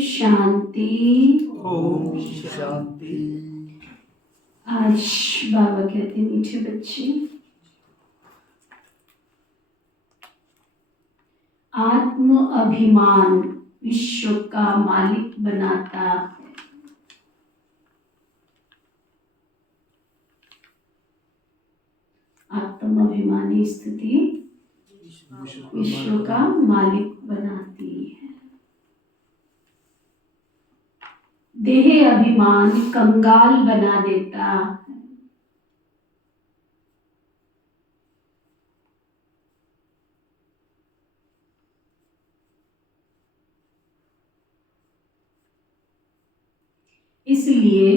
शांति। ओम शांति। आज बाबा कहते हैं, मीठे बच्चे, आत्म अभिमान विश्व का मालिक बनाता है। आत्म अभिमानी स्थिति विश्व का मालिक बनाती है। देह अभिमान कंगाल बना देता है। इसलिए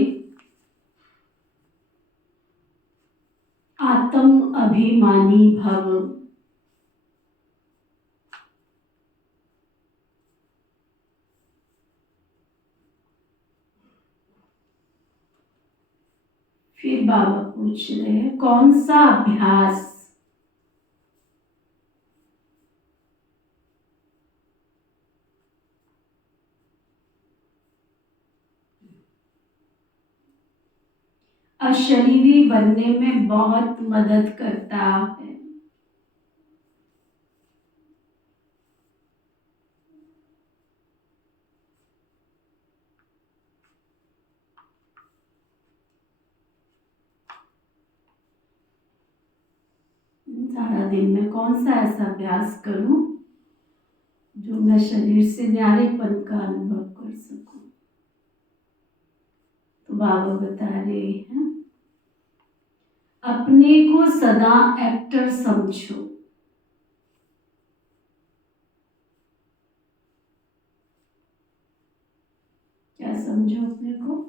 आत्म अभिमानी भव। फिर बाबा पूछ रहे हैं, कौन सा अभ्यास अशरीरी बनने में बहुत मदद करता है? सारा दिन में कौन सा ऐसा अभ्यास करूं जो मैं शरीर से न्यारेपन का अनुभव कर सकूं? तो बाबा बता रहे हैं, अपने को सदा एक्टर समझो। क्या समझो अपने को?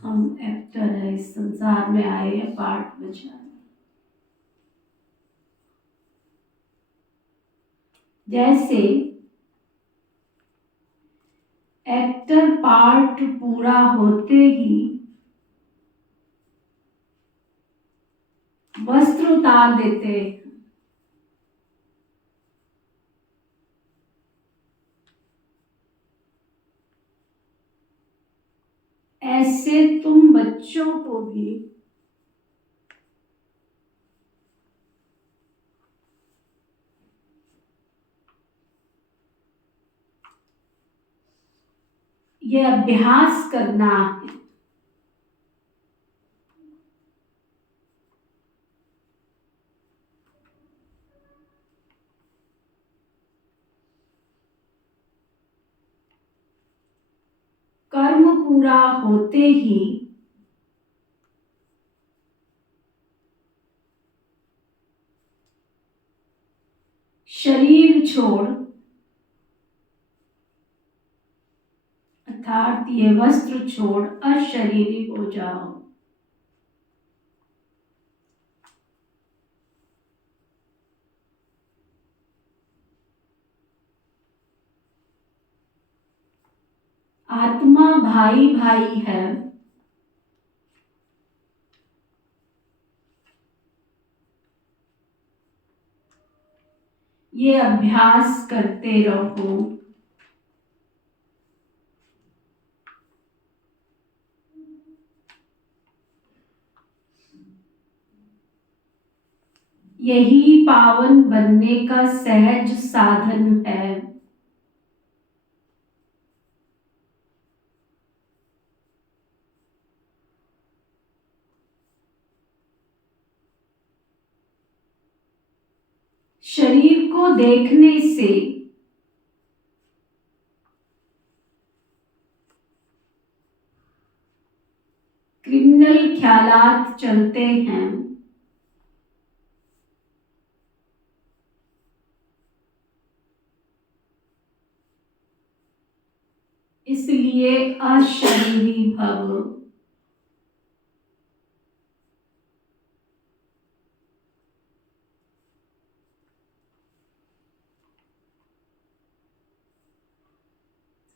हम एक्टर है, इस संसार में आए हैं पार्ट बजाने। जैसे एक्टर पार्ट पूरा होते ही वस्त्र उतार देते, ऐसे तुम बच्चों को भी ये अभ्यास करना है। कर्म पूरा होते ही शरीर छोड़, अर्थात ये वस्त्र छोड़ अशरीरी हो जाओ। आत्मा भाई भाई है, ये अभ्यास करते रहो। यही पावन बनने का सहज साधन है। शरीर को देखने से क्रिमिनल ख्यालात चलते हैं। इसलिए अशरीरी भव।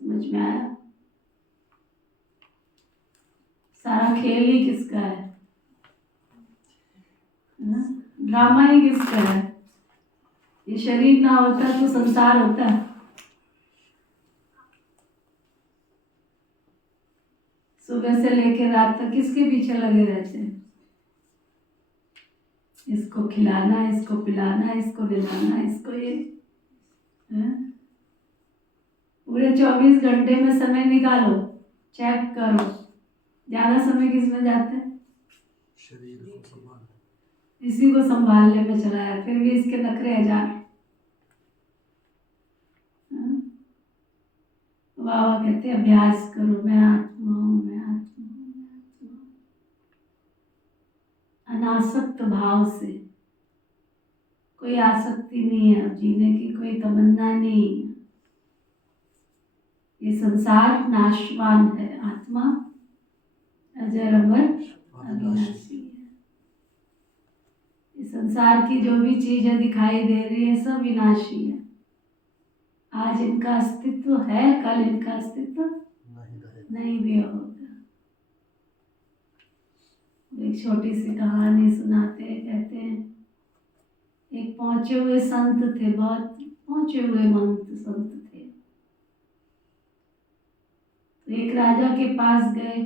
समझ में आया? सारा खेल ही किसका है? ड्रामा ही किसका है? ये शरीर ना होता तो संसार होता। सुबह से लेकर रात तक किसके पीछे लगे रहते हैं? इसको खिलाना, इसको पिलाना, इसको दिलाना, इसको ये हैं? पूरे 24 घंटे में समय निकालो, चेक करो, ज्यादा समय किसमें जाता है? शरीर को संभालना, इसी को संभालने में चला है, फिर भी इसके नखरे हजार। बाबा कहते हैं अभ्यास करो, मैं आत्मा हूँ, मैं आत्मा हूँ, मैं आत्मा हूँ। अनासक्त भाव से, कोई आसक्ति नहीं है, अब जीने की कोई तमन्ना नहीं है। ये संसार नाशवान है, आत्मा अजर अमर अविनाशी है। इस संसार की जो भी चीजें दिखाई दे रही है सब विनाशी है। आज इनका अस्तित्व है, कल इनका अस्तित्व नहीं भी होगा। एक छोटी सी कहानी सुनाते हैं, कहते हैं एक पहुंचे हुए संत थे, बहुत पहुंचे हुए संत थे। तो एक राजा के पास गए।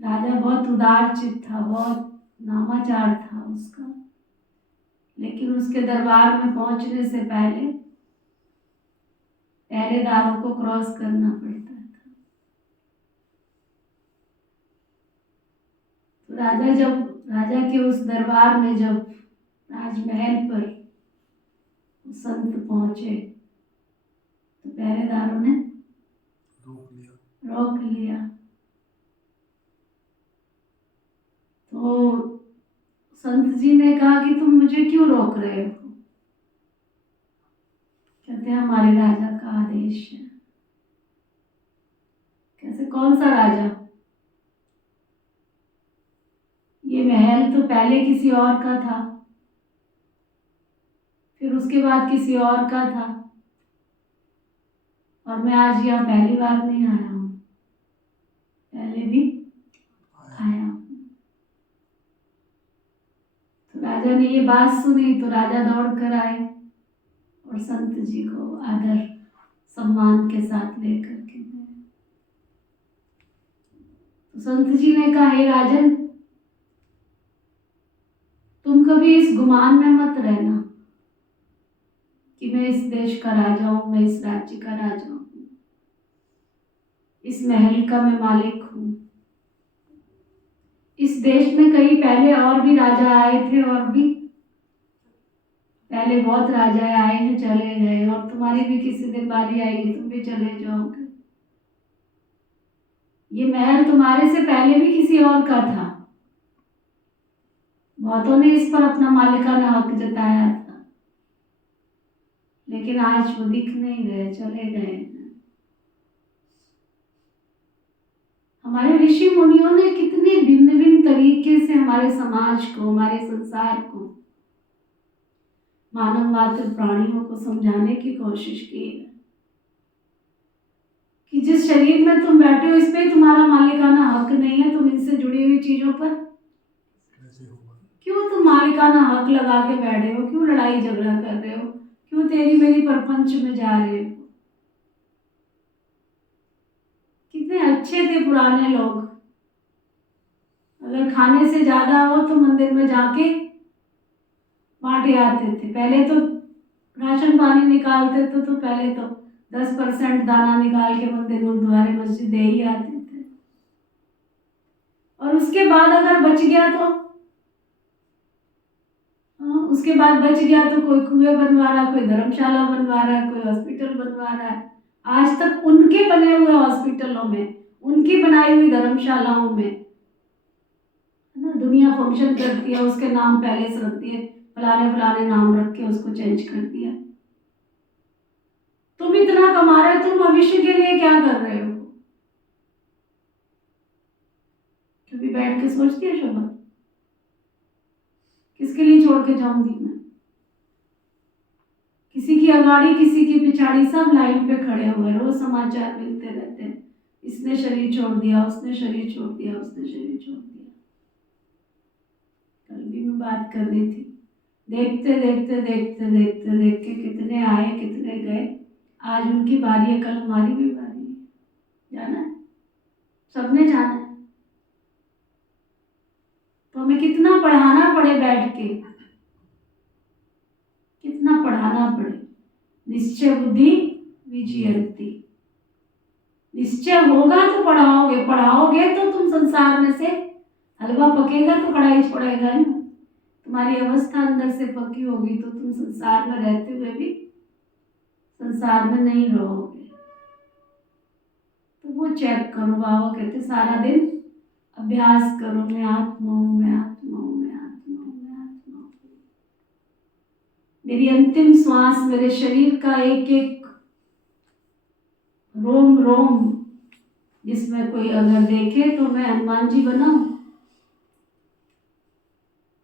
राजा बहुत उदार चित्त था, बहुत नामाचार था उसका, लेकिन उसके दरबार में पहुंचने से पहले पहरेदारों को क्रॉस करना पड़ता था। तो राजा के उस दरबार में जब राजमहल पर संत पहुंचे तो पहरेदारों ने रोक लिया। तो संत जी ने कहा कि तुम मुझे क्यों रोक रहे हो? कहते हैं हमारे राजा का आदेश है। कैसे, कौन सा राजा? ये महल तो पहले किसी और का था, फिर उसके बाद किसी और का था, और मैं आज यहाँ पहली बार नहीं आया हूँ, पहले भी आया हूँ। तो राजा ने ये बात सुनी तो राजा दौड़ कर आए और संत जी को आदर सम्मान के साथ लेकर के गए। तो संत जी ने कहा, हे राजन, तुम कभी इस गुमान में मत रहना कि मैं इस देश का राजा हूं, मैं इस राज्य का राजा हूं, इस महल का मैं मालिक हूं। इस देश में कई पहले और भी राजा आए थे, और भी पहले बहुत राजा आए हैं, चले गए, और तुम्हारी भी किसी दिन बारी आएगी, तुम भी चले जाओगे। ये महल तुम्हारे से पहले भी किसी और का था, बहुतों ने इस पर अपना मालिकाना हक जताया था, लेकिन आज वो दिख नहीं रहे, चले गए। हमारे ऋषि मुनियों ने कितने भिन्न भिन्न तरीके से हमारे समाज को, हमारे संसार को, मानव मात्र प्राणियों को समझाने की कोशिश की है कि जिस शरीर में तुम बैठे हो, इस पे तुम्हारा मालिकाना हक नहीं है। तुम इनसे जुड़ी हुई चीजों पर क्यों तुम मालिकाना हक लगा के बैठे हो? क्यों लड़ाई झगड़ा कर रहे हो? क्यों तेरी मेरी परपंच में जा रहे हो? कितने अच्छे थे पुराने लोग। अगर खाने से ज्यादा हो तो मंदिर में जाके बांटे आते थे। पहले तो राशन पानी निकालते थे तो पहले तो 10% दाना निकाल के मंदिर, गुरुद्वारे, मस्जिद दे ही आते थे। और उसके बाद अगर बच गया तो कोई कुएं बनवा रहा, कोई धर्मशाला बनवा रहा, कोई हॉस्पिटल बनवा रहा है। आज तक उनके बने हुए हॉस्पिटलों में, उनकी बनाई हुई धर्मशालाओं में ना दुनिया फंक्शन करती है, उसके नाम पैलेस रखती है, फलाने फलाने नाम रख के उसको चेंज कर दिया। तुम इतना कमा रहे हो, तुम भविष्य के लिए क्या कर रहे हो? कभी बैठ के सोचती है शोभा, किसके लिए छोड़ के जाऊंगी मैं? किसी की अगाड़ी, किसी की पिछाड़ी, सब लाइन पे खड़े हुए, रोज समाचार मिलते रहते हैं, इसने शरीर छोड़ दिया, उसने शरीर छोड़ दिया, उसने शरीर छोड़ दिया। कल भी मैं बात कर रही थी, देखते देखते देखते देखते देख के कितने आए कितने गए। आज उनकी बारी है, कल हमारी भी बारी है, जाना है। हमें कितना पढ़ाना पड़े बैठ के, कितना पढ़ाना पड़े। निश्चय बुद्धि विजयंती, निश्चय होगा तो पढ़ाओगे, पढ़ाओगे तो तुम संसार में से, हलवा पकेगा तो कढ़ाई छोड़ेगा ना। तुम्हारी अवस्था अंदर से पक्की होगी तो तुम संसार में रहते हुए भी संसार में नहीं रहोगे। तो वो चेक करो। बाबा कहते सारा दिन अभ्यास करो, मैं आत्मा हूँ, मैं आत्मा हूँ, मैं आत्मा हूँ, मैं आत्मा हूँ। मेरी अंतिम श्वास, मेरे शरीर का एक एक रोम रोम जिसमें कोई अगर देखे तो मैं हनुमान जी बनाऊं।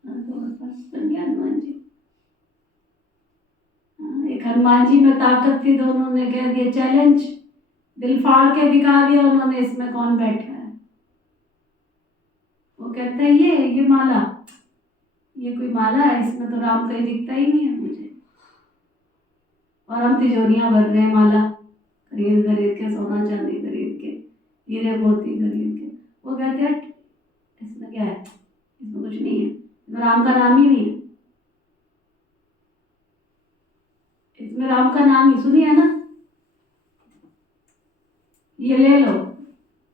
बन गया हनुमान जी। एक हनुमान जी में ताकत थी तो उन्होंने कह दिया चैलेंज, दिल फाड़ के दिखा दिया उन्होंने, इसमें कौन बैठा है। वो कहता है ये माला, ये कोई माला है, इसमें तो राम कहीं दिखता ही नहीं है मुझे। और हम तिजोरियां भर रहे हैं माला खरीद खरीद के, सोना चांदी खरीद के, हीरे मोती खरीद के। वो कहते हैं इसमें क्या है, इसमें कुछ नहीं है, इसमें राम का नाम ही नहीं है, इसमें राम का नाम ही सुनिए ना, ये ले लो।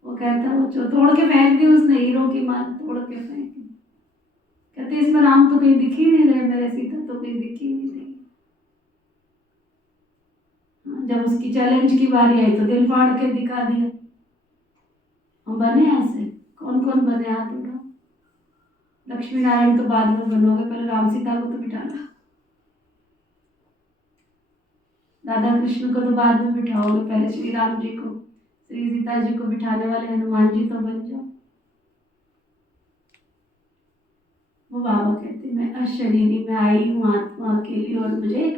वो कहता है, वो तोड़ के फेंक दी उसने, हीरो की माला तोड़ के फेंक दी। कहते इसमें राम तो कहीं दिख ही नहीं रहे, मेरे सीता तो कहीं दिख ही नहीं रही। जब उसकी चैलेंज की बारी आई तो दिल फाड़ के दिखा दिया। हम बने ऐसे, कौन कौन बने, हाथ उठाओ। लक्ष्मी नारायण तो बाद में बनोगे, पहले राम सीता को तो बिठाना। राधा कृष्ण को तो बाद में बिठाओगे, पहले श्री राम जी को, श्री सीता जी को बिठाने वाले हनुमान जी तो बन जाओ। वो बाबा कहते मैं अशरीरी में आई हूँ, आत्मा अकेली, और मुझे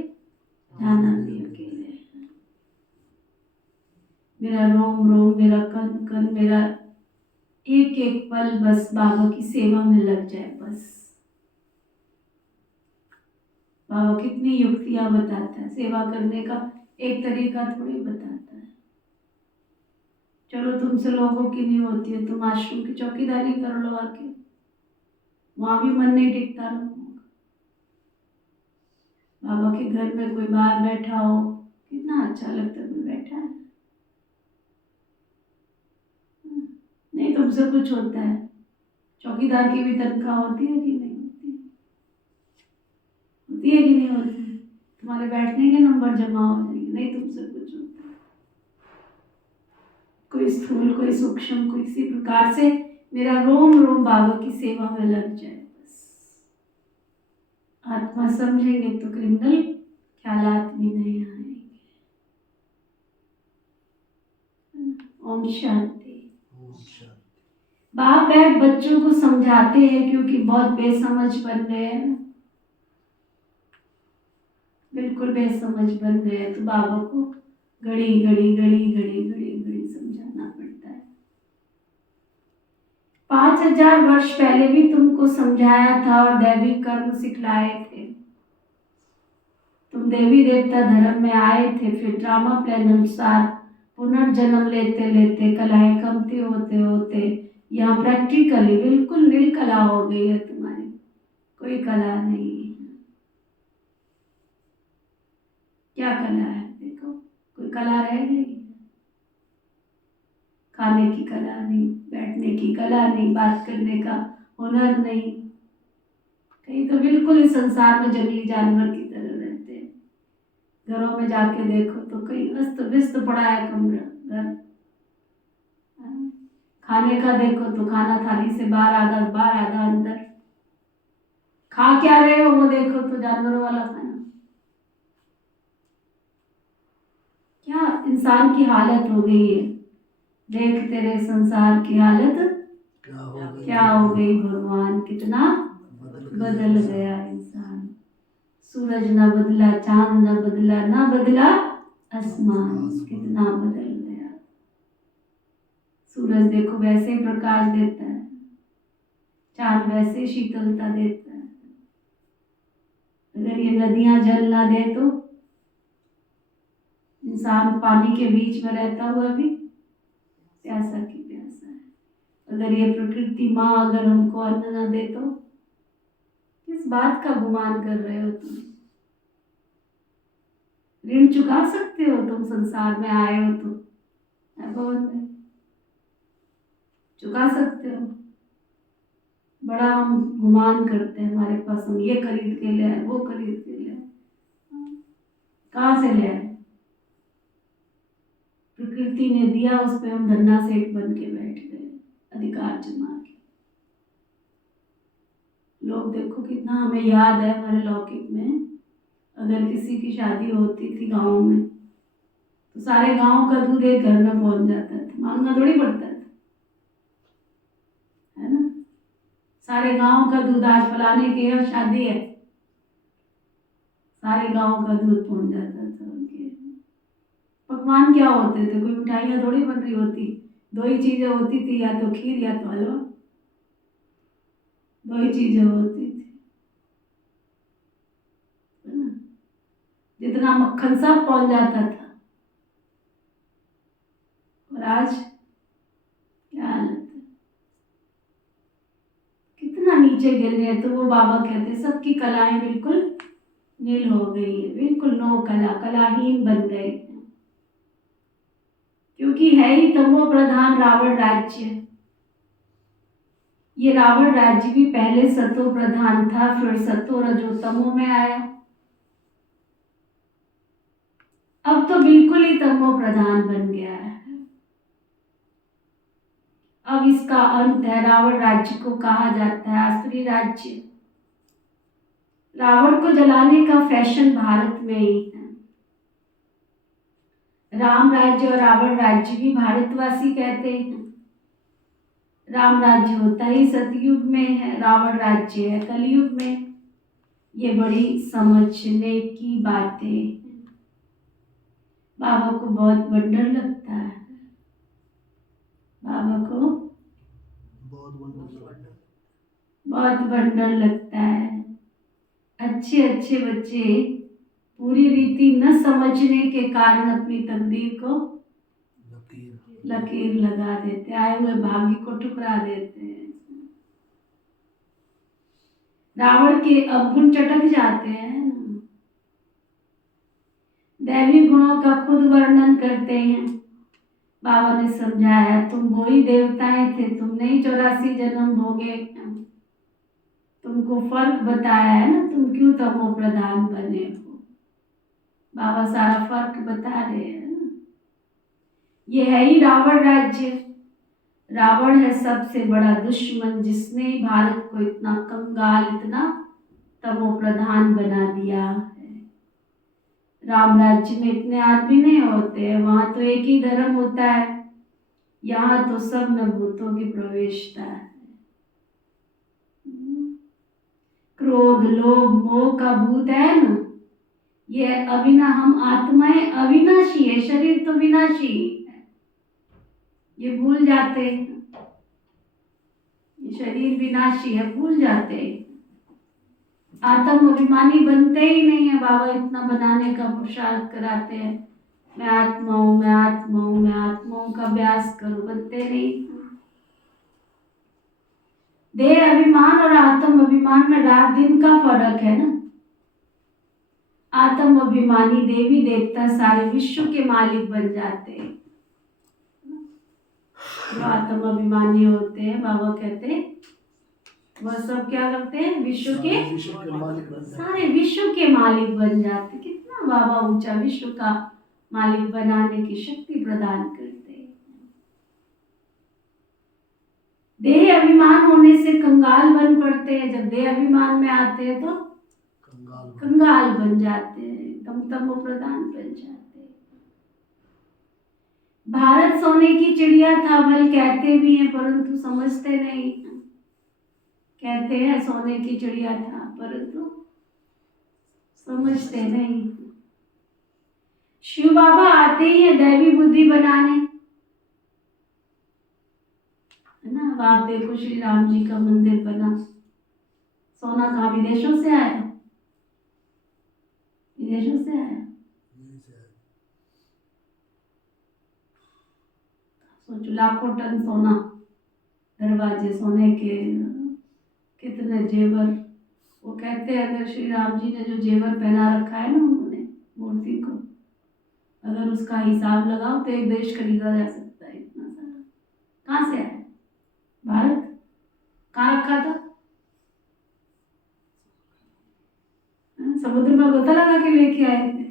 जाना भी अकेले। मेरा रोम रोम, मेरा कण कण, मेरा एक एक पल बस बाबा की सेवा में लग जाए बस। बाबा कितनी युक्तियां बताता है, सेवा करने का एक तरीका थोड़ी बताता है। चलो तुमसे लोगों की नहीं होती है, तुम आश्रम की चौकीदारी कर लो आके, वहां भी मन नहीं टिकता लोगों का। बाबा के घर में कोई बाहर बैठा हो, कितना अच्छा लगता है, कोई बैठा है नहीं, तुमसे कुछ होता है। चौकीदार की भी तनख्वाह होती है कि नहीं होती है? होती है कि नहीं होती है? तुम्हारे बैठने के नंबर जमा हो जाएंगे, नहीं तुमसे कुछ होता है। कोई स्थूल, कोई सूक्ष्म, कोई किसी प्रकार से मेरा रोम रोम बाबा की सेवा में लग जाए बस। आत्मा समझेंगे तो क्रिमिनल ख्यालात भी नहीं आएंगे। ओम शांति। बाप बैठ बच्चों को समझाते हैं क्योंकि बहुत बेसमझ बन गए हैं, बिल्कुल बेसमझ बन गए हैं, तो बाबा को घड़ी घड़ी घड़ी घड़ी घड़ी घड़ी समझाना पड़ता है। 5000 वर्ष पहले भी तुमको समझाया था और दैवी कर्म सिखलाए थे। तुम देवी देवता धर्म में आए थे, फिर ड्रामा प्लान अनुसार पुनर्जन्म लेते लेते कलाएं कमती होते होते यहाँ प्रैक्टिकली बिल्कुल नील कला हो गई है तुम्हारी, कोई कला नहीं है। क्या कला है देखो, कोई कला रह गई? खाने की कला नहीं, बैठने की कला नहीं, बात करने का हुनर नहीं। कहीं तो बिल्कुल इस संसार में जंगली जानवर की तरह रहते हैं। घरों में जाके देखो तो कहीं अस्त व्यस्त पड़ा है कमरा, घर। खाने का देखो तो खाना थाली से बाहर आधा अंदर। खा क्या रहे हो वो देखो तो जानवरों वाला खाना। क्या इंसान की हालत हो गई है, देख तेरे संसार की हालत क्या हो गई भगवान, कितना बदल गया इंसान। सूरज न बदला, चांद न बदला, न बदला आसमान, कितना बदल गया। सूरज देखो वैसे ही प्रकाश देता है, चांद वैसे ही शीतलता देता है। अगर ये नदियां जल ना दे तो इंसान पानी के बीच में रहता हुआ भी प्यासा की प्यासा है। अगर ये प्रकृति माँ अगर हमको अन्न न दे तो किस बात का गुमान कर रहे हो तुम? ऋण चुका सकते हो तुम, संसार में आए हो तो, है भवन में, चुका सकते हो। बड़ा हम गुमान करते हैं, हमारे पास हम ये खरीद के ले आए, वो खरीद के ले आए। कहाँ से ले आए? प्रकृति ने दिया, उस पे हम धन्ना सेठ बन के बैठ गए, अधिकार जमा के। लोग देखो कितना हमें याद है, हमारे लौकिक में अगर किसी की शादी होती थी गांव में तो सारे गांव का दूध एक घर में पहुंच जाता था, मांगना थोड़ी पड़ता था, है ना। सारे गांव का दूध, आज फलाने के यहाँ शादी है, सारे गांव का दूध पहुंच जाता था उनके। पकवान क्या होते थे? कोई मिठाइयाँ थोड़ी बन रही होती, दो ही चीजें होती थी, या तो खीर या तो हलवा, दो ही चीजें होती थी, है ना। जितना मक्खन सब पहुंच जाता था। और आज क्या हालत है, कितना नीचे गिर गए। तो वो बाबा कहते सबकी कलाएं बिल्कुल नील हो गई है, बिल्कुल नो कला, कलाहीन बन गए, क्योंकि है ही तमो प्रधान रावण राज्य। ये रावण राज्य भी पहले सतो प्रधान था, फिर सतो रजो तमो में आया, अब तो बिल्कुल ही तमो प्रधान बन गया है। अब इसका अंत है। रावण राज्य को कहा जाता है आसुरी राज्य। रावण को जलाने का फैशन भारत में ही है। राम राज्य और रावण राज्य भी भारतवासी कहते हैं। राम राज्य होता ही सतयुग में है, रावण राज्य है कलयुग में। ये बड़ी समझने की बातें हैं। बाबा को बहुत बंडर लगता है, बाबा को बहुत बंडर लगता है। अच्छे अच्छे बच्चे पूरी रीति न समझने के कारण अपनी तकदीर को लकीर लगा देते, आए हुए भाग्य को ठुकरा देते हैं। रावण के अवगुण चटक जाते हैं, दैवी गुणों का खुद वर्णन करते हैं। बाबा ने समझाया तुम वही देवताएं थे, तुमने ही 84 जन्म भोगे। तुमको फर्क बताया है ना, तुम क्यों तमो प्रधान बने हो। बाबा सारा फर्क बता रहे हैं ना। ये है ही रावण राज्य। रावण है सबसे बड़ा दुश्मन, जिसने ही भारत को इतना कंगाल, इतना तमो प्रधान बना दिया है। राम राज्य में इतने आदमी नहीं होते हैं, वहां तो एक ही धर्म होता है, यहाँ तो सब में भूतों की प्रवेशता है। क्रोध लोभ मोह का भूत है ना, ये हम आत्माएं अविनाशी है, शरीर तो विनाशी है, ये भूल जाते हैं। ये शरीर विनाशी है, भूल जाते हैं। आत्म अभिमानी बनते ही नहीं है। बाबा इतना बनाने का पुरुषार्थ कराते हैं, मैं आत्मा हूं, मैं आत्मा हूं, मैं आत्मा हूं का अभ्यास करो, बनते नहीं। देह अभिमान और आत्म अभिमान में रात दिन का फर्क है ना। आत्म अभिमानी देवी देवता सारे विश्व के मालिक बन जाते हैं। जो आत्म अभिमानी होते हैं, बाबा कहते हैं वह सब क्या करते हैं, विश्व के सारे विश्व के मालिक बन जाते। कितना बाबा ऊंचा, विश्व का मालिक बनाने की शक्ति प्रदान करते हैं। देह अभिमान होने से कंगाल बन पड़ते हैं, जब देह अभिमान में आते हैं तो कंगाल बन जाते हैं, एकदम तमो प्रधान बन जाते हैं। भारत सोने की चिड़िया था, बल कहते भी हैं परंतु समझते नहीं। कहते हैं सोने की चिड़िया था, परंतु समझते नहीं। शिव बाबा आते ही है दैवी बुद्धि बनाने, है ना। अब आप देखो श्री राम जी का मंदिर बना, सोना कहाँ, विदेशों से आया, विदेशों से आया। सोचो लाखों टन सोना, दरवाजे सोने के, कितने जेवर, वो कहते हैं अगर श्री राम जी ने जो जेवर पहना रखा है ना उन्होंने मूर्ति को, अगर उसका हिसाब लगाओ तो एक देश खरीदा जा सकता है। इतना सारा कहाँ से आया? भारत। कहाँ रखा था? समुद्र में गोता लगा के लेके आए थे।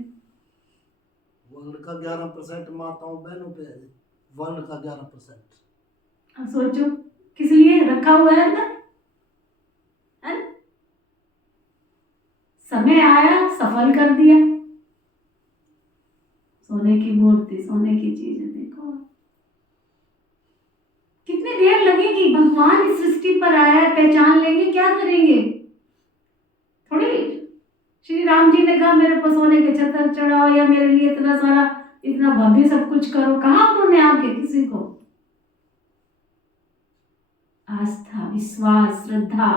वर्ल्ड का 11% माताओं बहनों पे है, वर्ल्ड का 11%। अब सोचो किस लिए रखा हुआ है अंदर, है ना? समय आया सफल कर दिया। सोने की मूर्ति, सोने की चीजें देखो कितनी देर लगेगी। भगवान इस सृष्टि पर आया है, पहचान लेंगे क्या करेंगे? थोड़ी श्री राम जी ने कहा मेरे को सोने के छतर चढ़ाओ या मेरे लिए इतना सारा इतना भव्य सब कुछ करो, कहा उन्होंने आके किसी को? आस्था, विश्वास, श्रद्धा।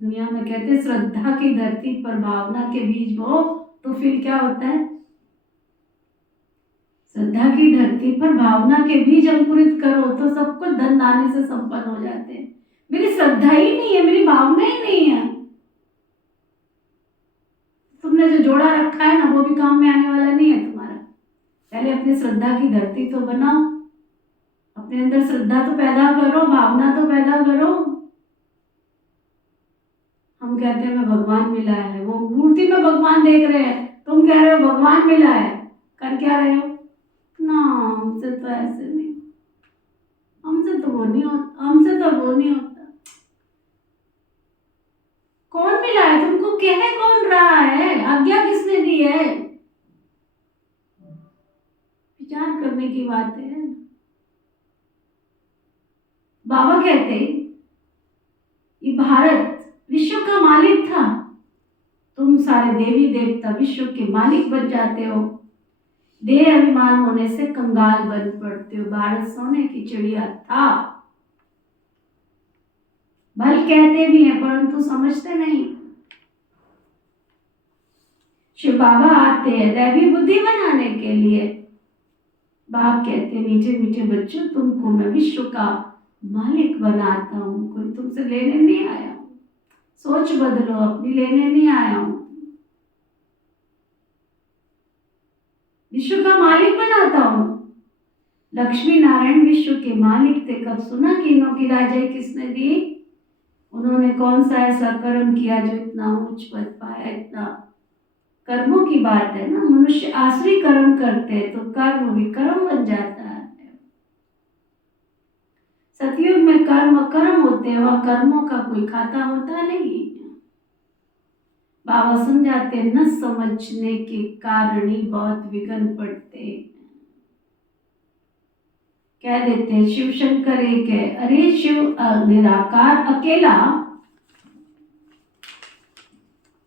दुनिया में कहते हैं श्रद्धा की धरती पर भावना के बीज बो तो फिर क्या होता है? श्रद्धा की धरती पर भावना के बीज अंकुरित करो तो सब कुछ धन दाने से संपन्न हो जाते हैं। मेरी श्रद्धा ही नहीं है, मेरी भावना ही नहीं है, तुमने जो जोड़ा रखा है ना वो भी काम में आने वाला नहीं है तुम्हारा। पहले अपनी श्रद्धा की धरती तो बनाओ, अपने अंदर श्रद्धा तो पैदा करो, भावना तो पैदा करो। हम कहते हैं मैं भगवान मिला है, वो मूर्ति में भगवान देख रहे हैं, तुम कह रहे हो भगवान मिला है, कर क्या रहे हो ना? हमसे तो ऐसे नहीं, हमसे तो वो नहीं होता, हमसे तो वो नहीं होता। कौन मिला है तुमको? कह कौन रहा है? आज्ञा किसने दी है? विचार करने की बात है। बाबा कहते ये भारत विश्व का मालिक था, तुम सारे देवी देवता विश्व के मालिक बन जाते हो, देह अभिमान होने से कंगाल बन पड़ते हो। भारत सोने की चिड़िया था, भल कहते भी हैं परंतु समझते नहीं। शिव बाबा आते हैं दैवी बुद्धि बनाने के लिए। बाप कहते मीठे मीठे बच्चों तुमको मैं विश्व का मालिक बनाता हूँ, कोई तुमसे लेने नहीं आया हूँ, सोच बदलो अपनी, लेने नहीं आया हूँ, विश्व का मालिक बनाता हूँ। लक्ष्मी नारायण विश्व के मालिक थे, कब सुना कि इनों की राजाई किसने दी? उन्होंने कौन सा ऐसा कर्म किया जो इतना ऊंच पद पाया? इतना कर्मों की बात है ना, मनुष्य आसुरी कर्म करते हैं तो कर्म विकर्म बन जाता है। सतयुग में कर्म कर्म होते हैं, वह कर्मों का कोई खाता होता नहीं। बाबा समझाते न समझने के कारण ही बहुत विघ्न पड़ते हैं। कह देते हैं शिव शंकर एक है, अरे शिव निराकार अकेला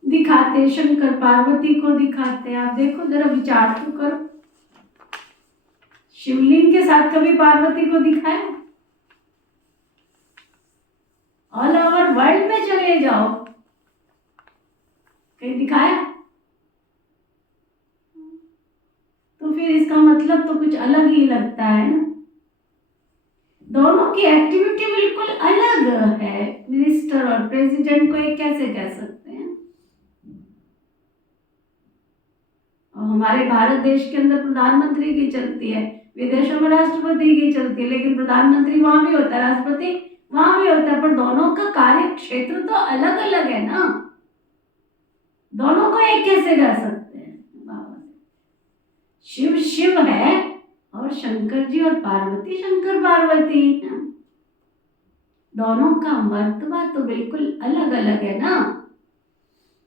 दिखाते, शंकर पार्वती को दिखाते। आप देखो जरा विचार तो करो, शिवलिंग के साथ कभी पार्वती को दिखाया? ऑल ओवर वर्ल्ड में चले जाओ, कहीं दिखाया? तो फिर इसका मतलब तो कुछ अलग ही लगता है ना। दोनों की एक्टिविटी बिल्कुल अलग है। मिनिस्टर और प्रेसिडेंट को एक कैसे कह सकते हैं? और हमारे भारत देश के अंदर प्रधानमंत्री की चलती है, विदेशों में राष्ट्रपति की चलती है, लेकिन प्रधानमंत्री वहां भी होता है, राष्ट्रपति वहां भी होता है, पर दोनों का कार्य क्षेत्र तो अलग अलग है ना। दोनों को एक कैसे कह सकते हैं? बाबा शिव शिव है और शंकर जी और पार्वती शंकर पार्वती है। दोनों का मर्तबा तो बिल्कुल अलग अलग है ना।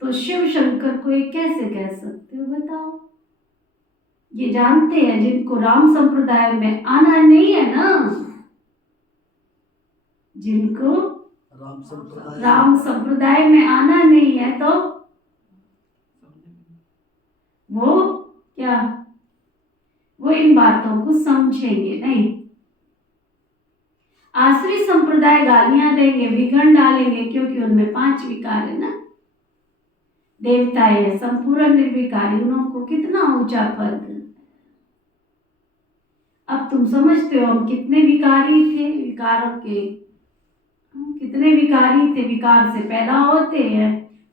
तो शिव शंकर को एक कैसे कह सकते हो बताओ? ये जानते हैं जिनको राम संप्रदाय में आना नहीं है ना, जिनको राम संप्रदाय में आना नहीं है तो वो क्या, वो इन बातों को समझेंगे नहीं। आसुरी संप्रदाय गालियां देंगे, विघन डालेंगे, क्योंकि उनमें 5 विकार है ना। देवताएं है संपूर्ण निर्विकारी, उनको कितना ऊंचा पद। अब तुम समझते हो हम कितने विकारी थे, विकारों के कितने विकारी थे, विकार से पैदा होते हैं,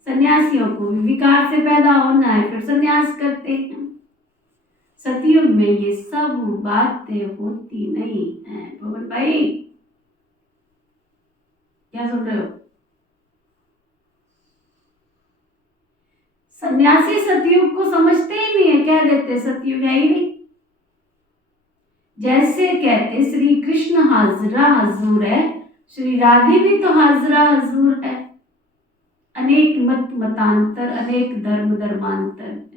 सन्यासियों को भी विकार से पैदा होना है, फिर सन्यास करते हैं। सतयुग में ये सब बातें होती नहीं है। पवन भाई क्या सुन रहे हो? सन्यासी सतयुग को समझते ही नहीं है, कह देते सतयुग है ही नहीं। जैसे कहते श्री कृष्ण हाजरा हजूर है, श्री राधे भी तो हाजरा हजूर है। अनेक मत मतांतर, अनेक धर्म धर्मांतर है।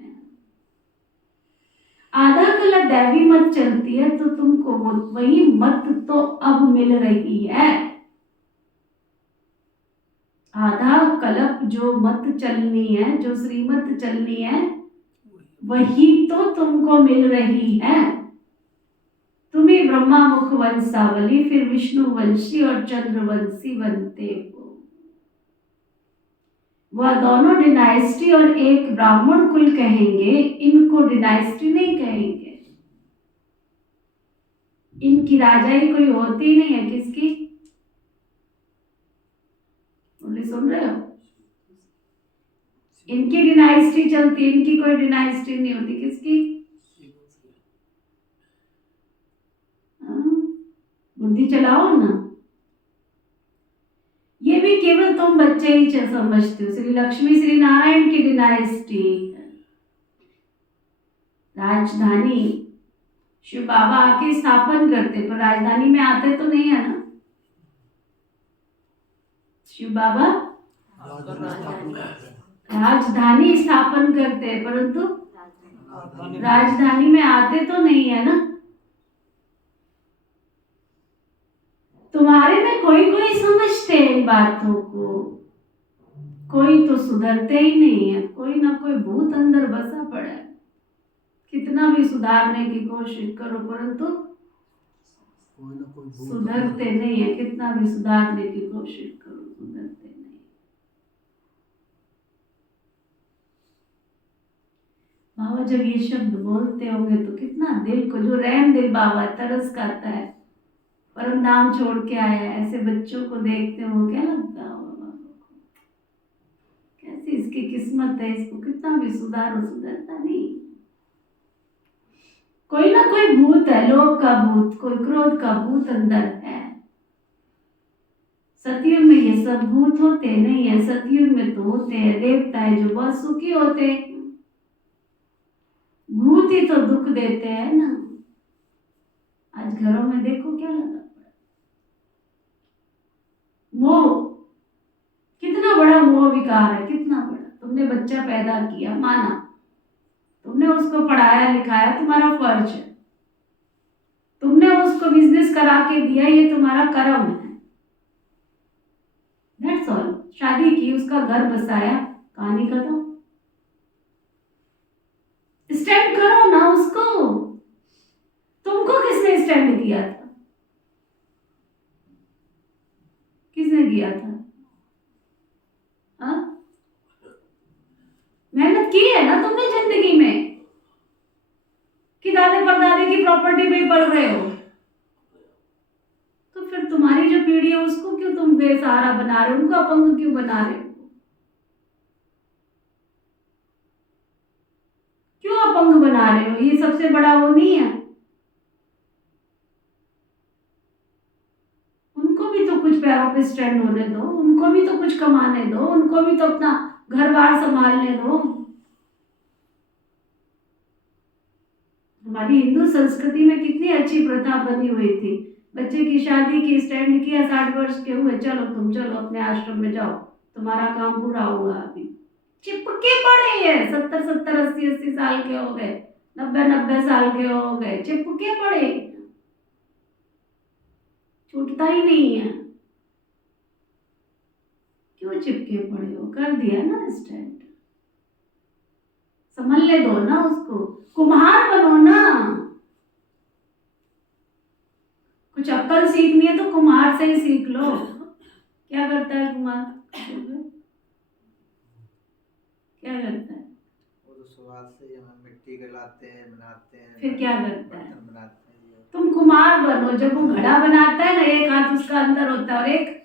आधा कला दैवी मत चलती है तो तुमको वो वही मत तो अब मिल रही है। आधा कल्प जो मत चलनी है, जो श्रीमत चलनी है, वही तो तुमको मिल रही है। तुम्हें ब्रह्मा मुख वंशावली, फिर विष्णु वंशी और चंद्रवंशी बनते हो। वह दोनों डिनाइस्टी और एक ब्राह्मण कुल कहेंगे, इनको डिनाइस्टी नहीं कहेंगे। इनकी राजाई कोई होती नहीं है। किसकी? बोले सुन रहे हो? इनकी डिनाइस्टी चलती, इनकी कोई डिनाइस्टी नहीं होती। किसकी? बुद्धि चलाओ ना। ये भी केवल तुम बच्चे ही समझते हो। श्री लक्ष्मी श्री नारायण की डिनाइस्टी, राजधानी शिव बाबा आके स्थापन करते, पर राजधानी में आते तो नहीं है ना शिव बाबा। राजधानी स्थापन करते हैं, परंतु राजधानी में आते तो नहीं है ना। तुम्हारे में कोई कोई समझते हैं इन बातों को, कोई तो सुधरते ही नहीं है। कोई ना कोई भूत अंदर बसा पड़ा है। कितना भी सुधारने की कोशिश करो, परंतु कोई ना कोई भूत सुधरते नहीं है। कितना भी सुधारने की कोशिश करो, सुधरते नहीं। बाबा जब ये शब्द बोलते होंगे तो कितना दिल को, जो रैम दिल बाबा तरस खाता है, परम धाम छोड़ के आया है, ऐसे बच्चों को देखते हो क्या लगता होगा बाबा को? कैसी इसकी किस्मत है, इसको कितना भी सुधारो सुधरता नहीं। कोई ना कोई भूत है, लोभ का भूत, कोई क्रोध का भूत अंदर है। सतयुग में ये सब भूत होते नहीं है। सतयुग में तो होते हैं देवताएं जो बहुत सुखी होते हैं। भूत ही तो दुख देते हैं ना। आज घरों में देखो क्या लगा पड़ा। मोह, कितना बड़ा मोह विकार है, कितना बड़ा। तुमने बच्चा पैदा किया, माना, तुमने उसको पढ़ाया लिखाया, तुम्हारा फर्ज है। तुमने उसको बिजनेस करा के दिया, ये तुम्हारा कर्म है। That's all. शादी की, उसका घर बसाया, कहानी खत्म। स्टैंड करो ना उसको। तुमको किसने स्टैंड किया था? किसने किया था? हाँ, मेहनत की है ना तुमने जिंदगी में, कि दादे परदादे की प्रॉपर्टी पे पल रहे हो। तो फिर तुम्हारी जो पीढ़ी है उसको क्यों तुम बेसहारा बना रहे हो, उनको अपंग क्यों बना रहे हो? क्यों अपंग बना रहे हो? ये सबसे बड़ा वो नहीं है? उनको भी तो कुछ पैरों पे स्टैंड होने दो, उनको भी तो कुछ कमाने दो, उनको भी तो अपना घर बार संभालने दो। हमारी हिंदू संस्कृति में कितनी अच्छी प्रथा बनी हुई थी। बच्चे की शादी की, स्टैंड किया, 60 वर्ष के हुए, चलो तुम चलो अपने आश्रम में जाओ, तुम्हारा काम पूरा हुआ। अभी चिपके पड़े हैं, 70-70, 80-80 साल के हो गए, 90-90 साल के हो गए, चिपके पड़े, छूटता ही नहीं है। क्यों चिपके पड़े हो? कर दिया ना स्टैंड, संभलने दो ना उसको, कुम्हार बनो ना। कुछ अक्कल सीखनी है तो कुम्हार से ही सीख लो। क्या करता है कुम्हार? क्या करता है? वो तो शुरुआत से ही हमें मिट्टी के लाते हैं, बनाते हैं, फिर क्या करता है? बर्तन बनाते हैं। तुम कुम्हार बनो। जब वो घड़ा बनाता है ना, एक हाथ उसका अंदर होता है और एक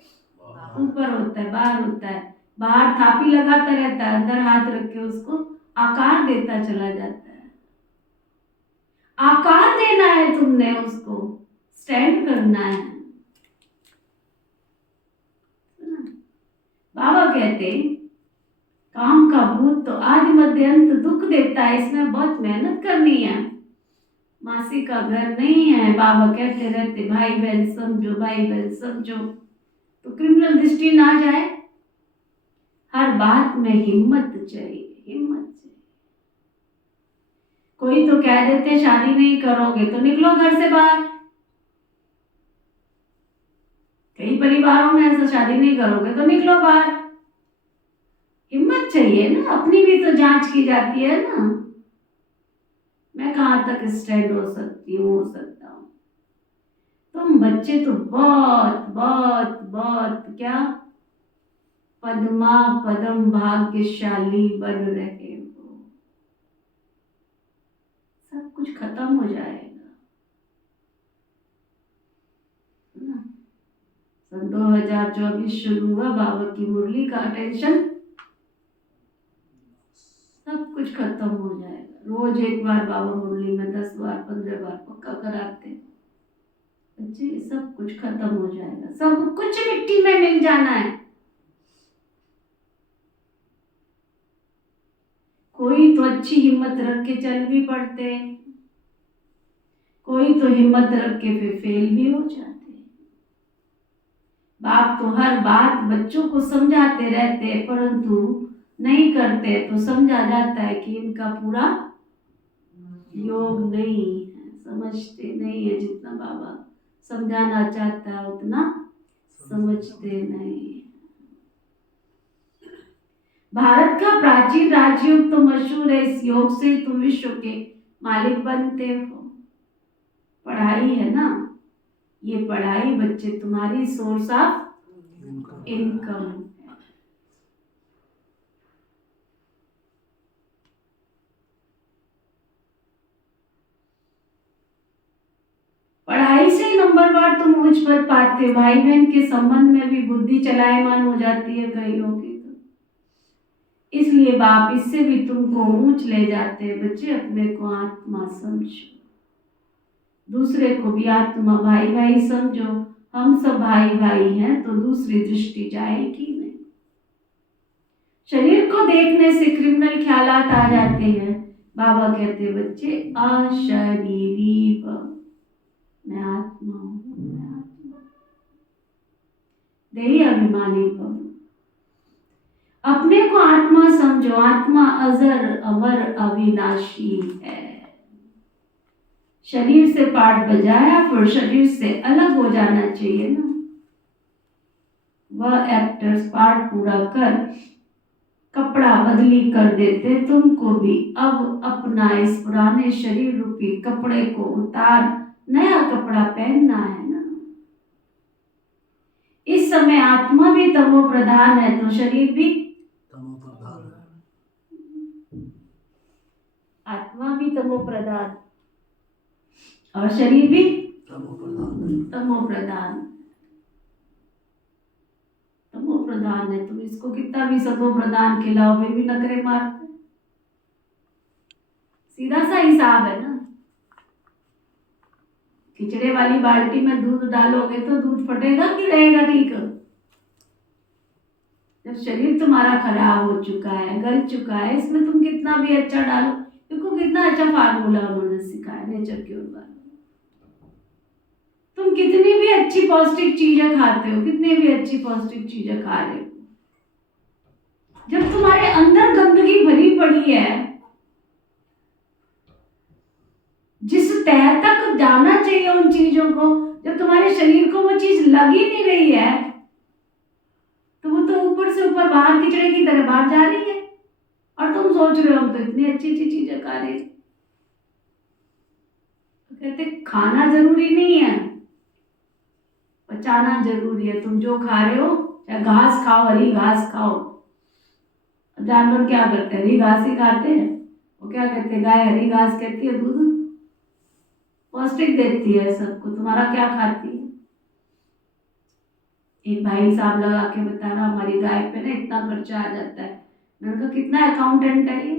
ऊपर होता है, बाहर होता है। बाहर थापी लगाता रहता है, अंदर हाथ रख के उसको आकार देता चला जाता है। आकार देना है तुमने, उसको स्टैंड करना है। बाबा कहते काम का भूत तो आदि मध्य अंत दुख देता है, इसमें बहुत मेहनत करनी है। मासी का घर नहीं है, बाबा कहते रहते भाई बहन समझो, भाई बहन समझो, तो क्रिमिनल दृष्टि ना जाए। हर बात में हिम्मत चाहिए, हिम्मत चाहिए। कोई तो कह देते शादी नहीं करोगे तो निकलो घर से बाहर। कई परिवारों में ऐसा, शादी नहीं करोगे तो निकलो बाहर। हिम्मत चाहिए ना, अपनी भी तो जांच की जाती है ना, मैं कहाँ तक स्टैंड हो सकती हूँ, हो सकता हूँ। तुम बच्चे तो बहुत बहुत बहुत क्या पद्मा पदम भाग्यशाली बन रहे हो। सब कुछ खत्म हो जाएगा ना। सन 2024 शुरू हुआ, बाबा की मुरली का अटेंशन, सब कुछ खत्म हो जाएगा। रोज एक बार बाबा मुरली में 10 बार 15 बार पक्का कराते बच्चे, सब कुछ खत्म हो जाएगा, सब कुछ मिट्टी में मिल जाना है। कोई तो अच्छी हिम्मत रख के चल भी पड़ते, कोई तो हिम्मत रख के फिर फेल भी हो जाते। बाप तो हर बात बच्चों को समझाते रहते, परंतु नहीं करते तो समझा जाता है कि इनका पूरा योग नहीं है, समझते नहीं है। जितना बाबा समझाना चाहता है उतना समझते नहीं। भारत का प्राचीन राजयोग तो मशहूर है, इस योग से तुम विश्व के मालिक बनते हो। पढ़ाई है ना, ये पढ़ाई बच्चे तुम्हारी सोर्स ऑफ इनकम। पढ़ाई से नंबर बार तुम ऊंच पद पाते हो। भाई बहन के संबंध में भी बुद्धि चलायमान हो जाती है कईयों की, तो इसलिए बाप इससे भी तुमको ऊंच ले जाते हैं। बच्चे अपने को आत्मा समझो, दूसरे को भी आत्मा, भाई भाई समझो। हम सब भाई भाई हैं, तो दूसरी दृष्टि जाएगी नहीं। शरीर को देखने से क्रिमिनल ख्यालात आ जाते हैं। बाबा कहते बच्चे अशरीरी भव, मैं आत्मा हूँ, मैं आत्मा, देही अभिमानी भव। अपने को आत्मा समझो, आत्मा अजर अमर अविनाशी है। शरीर से पाठ बजाया, फिर शरीर से अलग हो जाना चाहिए ना। वह एक्टर्स पार्ट पूरा कर कपड़ा बदली कर देते, तुमको भी अब अपना इस पुराने शरीर रूपी कपड़े को उतार नया कपड़ा पहनना है ना। इस समय आत्मा भी तमो प्रधान है, तो शरीर भी तमो प्रधान है। आत्मा भी तमो प्रधान और शरीर भी तमो प्रधान, तमो प्रधान, तमो प्रधान है। तुम इसको कितना भी सतो प्रधान खिलाओ फिर भी नखरे मारते। सीधा सा हिसाब है ना। खिचड़े वाली बाल्टी में दूध डालोगे तो दूध फटेगा कि रहेगा ठीक? जब शरीर तुम्हारा खराब हो चुका है, गल चुका है, इसमें तुम कितना भी अच्छा डालो, देखो कितना अच्छा फार्मूला उन्होंने सिखाया नेचर के ऊपर। तुम कितनी भी अच्छी पौष्टिक चीजें खाते हो, कितनी भी अच्छी पौष्टिक चीजें खा रहे हो, जब तुम्हारे अंदर गंदगी भरी पड़ी है, जिस तह तक जाना चाहिए उन चीजों को, जब तुम्हारे शरीर को वो चीज लग ही नहीं रही है, तो वो तो ऊपर से ऊपर बाहर किचड़े की तरह बाहर जा रही है। और तुम सोच रहे हो हम तो इतनी अच्छी अच्छी चीजें खा रहे हैं। तो कहते खाना जरूरी नहीं है, पचाना जरूरी है। तुम जो खा रहे हो, चाहे घास खाओ, हरी घास खाओ। जानवर क्या करते हैं? हरी घास ही खाते हैं। वो क्या कहते हैं? गाय हरी घास कहती है, दूध पौष्टिक देती है सबको। तुम्हारा क्या खाती है? एक भाई साहब लगा के बता रहा हमारी गाय पे ना इतना खर्चा आ जाता है। मैंने कहा कितना अकाउंटेंट है ये,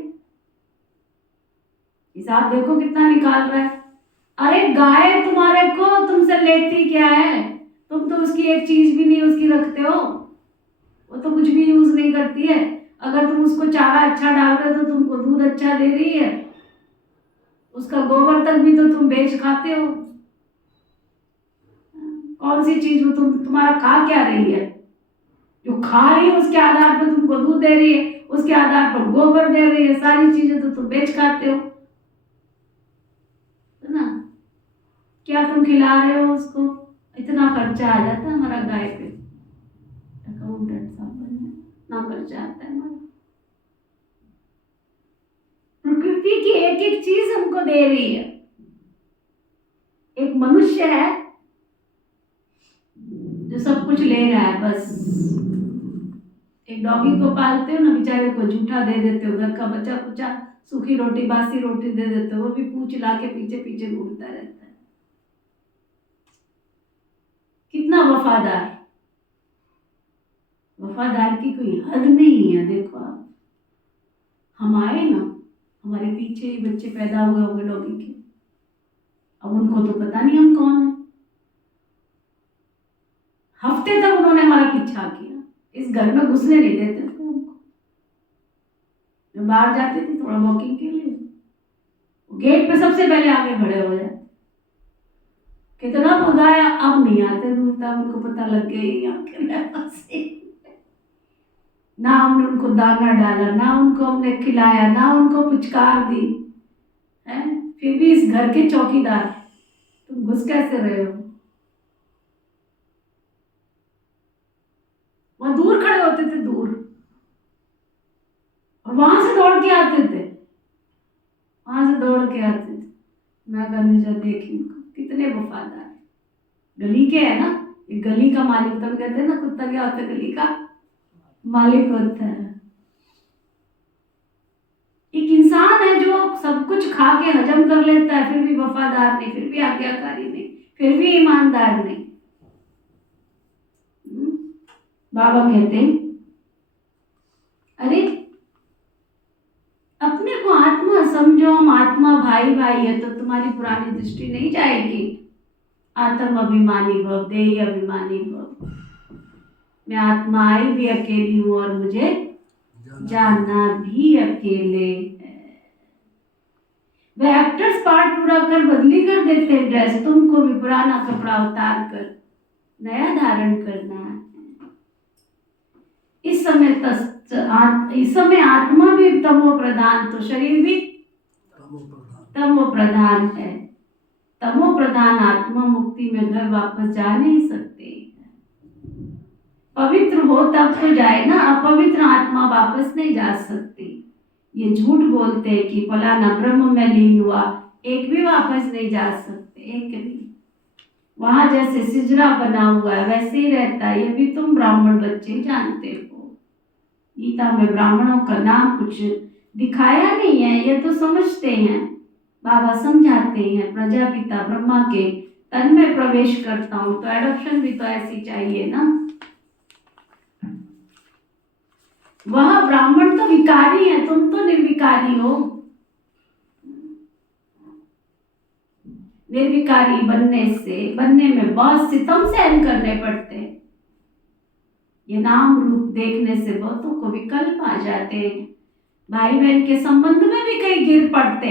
हिसाब देखो कितना निकाल रहा है। अरे गाय तुम्हारे को तुमसे लेती क्या है, तुम तो उसकी एक चीज भी नहीं उसकी रखते हो, वो तो कुछ भी यूज नहीं करती है। अगर तुम उसको चारा अच्छा डाल रहे हो तो तुमको दूध अच्छा दे रही है, उसका गोबर तक भी तो तुम बेच खाते हो। कौन सी चीज वो तुम्हारा खा क्या रही है, जो खा रही है उसके आधार पर तुमको दूध दे रही है, उसके आधार पर गोबर दे रही है, सारी चीजें तो तुम बेच खाते हो, है ना। क्या तुम खिला रहे हो उसको, इतना खर्चा आ जाता है हमारा गाय पे। अकाउंटेंट साहब बनने इतना खर्चा आता है हमारा। प्रकृति की एक एक चीज हमको दे रही है। एक मनुष्य है जो सब कुछ ले रहा है बस। एक डॉगी को पालते हो ना, बेचारे को जूठा दे देते हो, घर का बचा कुचा सूखी रोटी बासी रोटी दे देते हो, वो भी पूछ ला के पीछे पीछे घूमता रहता है। कितना वफादार, वफादार की कोई हद नहीं है। देखो आप, हम आए ना, हमारे पीछे ही बच्चे पैदा हुए होंगे डॉगी के, अब उनको तो पता नहीं हम कौन है। हफ्ते तक उन्होंने हमारा पीछा किया, इस घर में घुसने नहीं देते थे हमको। मैं बाहर जाती थी थोड़ा वॉकिंग के लिए, गेट पे सबसे पहले आगे खड़े हो जाते, कितना भगाया, अब नहीं आते दूर तक, उनको पता लग गई यहाँ के रहने से। ना हमने उनको दाना डाला, ना उनको हमने खिलाया, ना उनको पुचकार दी है, फिर भी इस घर के चौकीदार तुम घुस कैसे रहे हो। वहां दूर खड़े होते थे, दूर, और वहां से दौड़ के आते थे, वहां से दौड़ के आते थे। मैं करने जा देखी उनको कितने वफादार है। गली के है ना, एक गली का मालिक, तब कहते हैं ना कुत्ता क्या होता है, गली का मालिक होता है। एक इंसान है जो सब कुछ खा के हजम कर लेता है, फिर भी वफादार नहीं, फिर भी आज्ञाकारी नहीं, फिर भी ईमानदार नहीं। बाबा कहते हैं अरे अपने को आत्मा समझो, हम आत्मा भाई भाई है, तो तुम्हारी पुरानी दृष्टि नहीं जाएगी। आत्म अभिमानी भव, देही अभिमानी भव। मैं आत्मा आई भी अकेली हूँ और मुझे जाना भी अकेले है। वे एक्टर्स पार्ट पूरा कर बदली कर देते हैं ड्रेस, तुमको भी पुराना कपड़ा उतार कर नया धारण करना है। इस समय आत्मा भी तमो प्रधान, तो शरीर भी तमो प्रधान है। तमो प्रधान आत्मा मुक्ति में घर वापस जा नहीं सकते। पवित्र हो तब तो जाए ना, अपवित्र आत्मा वापस नहीं जा सकती। ये झूठ बोलते हैं कि फलाना ब्रह्म में लीन हुआ, एक भी वापस नहीं जा सकते, एक भी। वहां जैसे सिजरा बना हुआ है वैसे ही रहता है, ये भी तुम ब्राह्मण बच्चे जानते हो। गीता में ब्राह्मणों का नाम कुछ दिखाया नहीं है, ये तो समझते हैं। बाबा समझाते हैं प्रजापिता ब्रह्मा के तन में प्रवेश करता हूं, तो एडॉप्शन भी तो ऐसी चाहिए ना। वह ब्राह्मण तो विकारी है, तुम तो निर्विकारी हो। निर्विकारी बनने में बहुत सितम सहन करने पड़ते हैं। ये नाम रूप देखने से बहुतों को विकल्प आ जाते हैं। भाई बहन के संबंध में भी कई गिर पड़ते,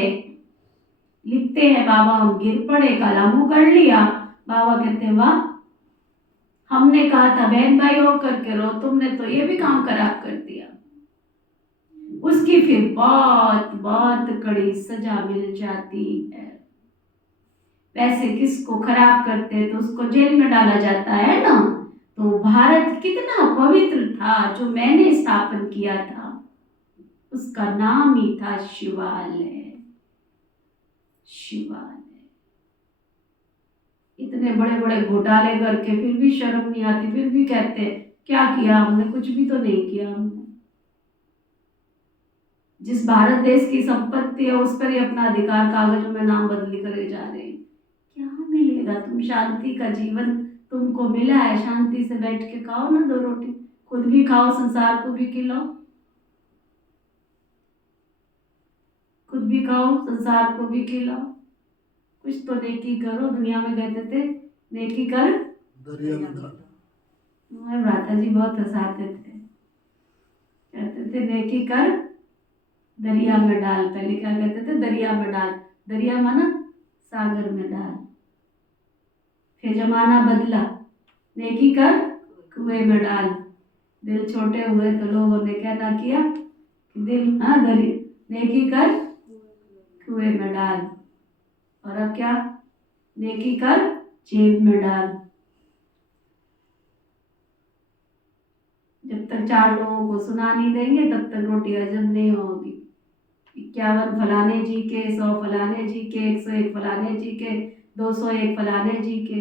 लिखते हैं बाबा हम गिर पड़े, कलामू कर लिया। बाबा कहते वाह, हमने कहा था बहन भाई हो करके रो, तुमने तो ये भी काम खराब कर दिया। उसकी फिर बहुत बहुत कड़ी सजा मिल जाती है। वैसे किसको खराब करते तो उसको जेल में डाला जाता है ना। तो भारत कितना पवित्र था जो मैंने स्थापन किया था, उसका नाम ही था शिवालय। शिवालय। इतने बड़े बड़े घोटाले करके फिर भी शर्म नहीं आती, फिर भी कहते क्या किया हमने, कुछ भी तो नहीं किया हमने। जिस भारत देश की संपत्ति है उस पर ही अपना अधिकार कागजों में नाम बदली करे जा रहे हैं। क्या मिलेगा, तुम शांति का जीवन तुमको मिला है, शांति से बैठ के खाओ ना 2 रोटी, खुद भी खाओ, संसार को भी खिलाओ, खुद भी खाओ, संसार को भी खिलाओ, कुछ तो नेकी करो। दुनिया में कहते थे नेकी कर दरिया में डाल। हमारे भ्राता जी बहुत हंसाते थे, कहते थे नेकी कर दरिया में डाल। पहले क्या कहते थे, दरिया में डाल, दरिया माना सागर में डाल। फिर जमाना बदला, नेकी कर कुएं में डाल। दिल छोटे हुए तो लोगों ने क्या ना किया कि दिल दरिया, नेकी कर कुएं में डाल। और अब क्या, नेकी कर जेब में डाल। जब तक 4 लोगों को सुना नहीं देंगे तब तक रोटी हजम नहीं होगी। 51 फलाने जी के, 100 फलाने जी के, 101 फलाने जी के, 201 फलाने जी के।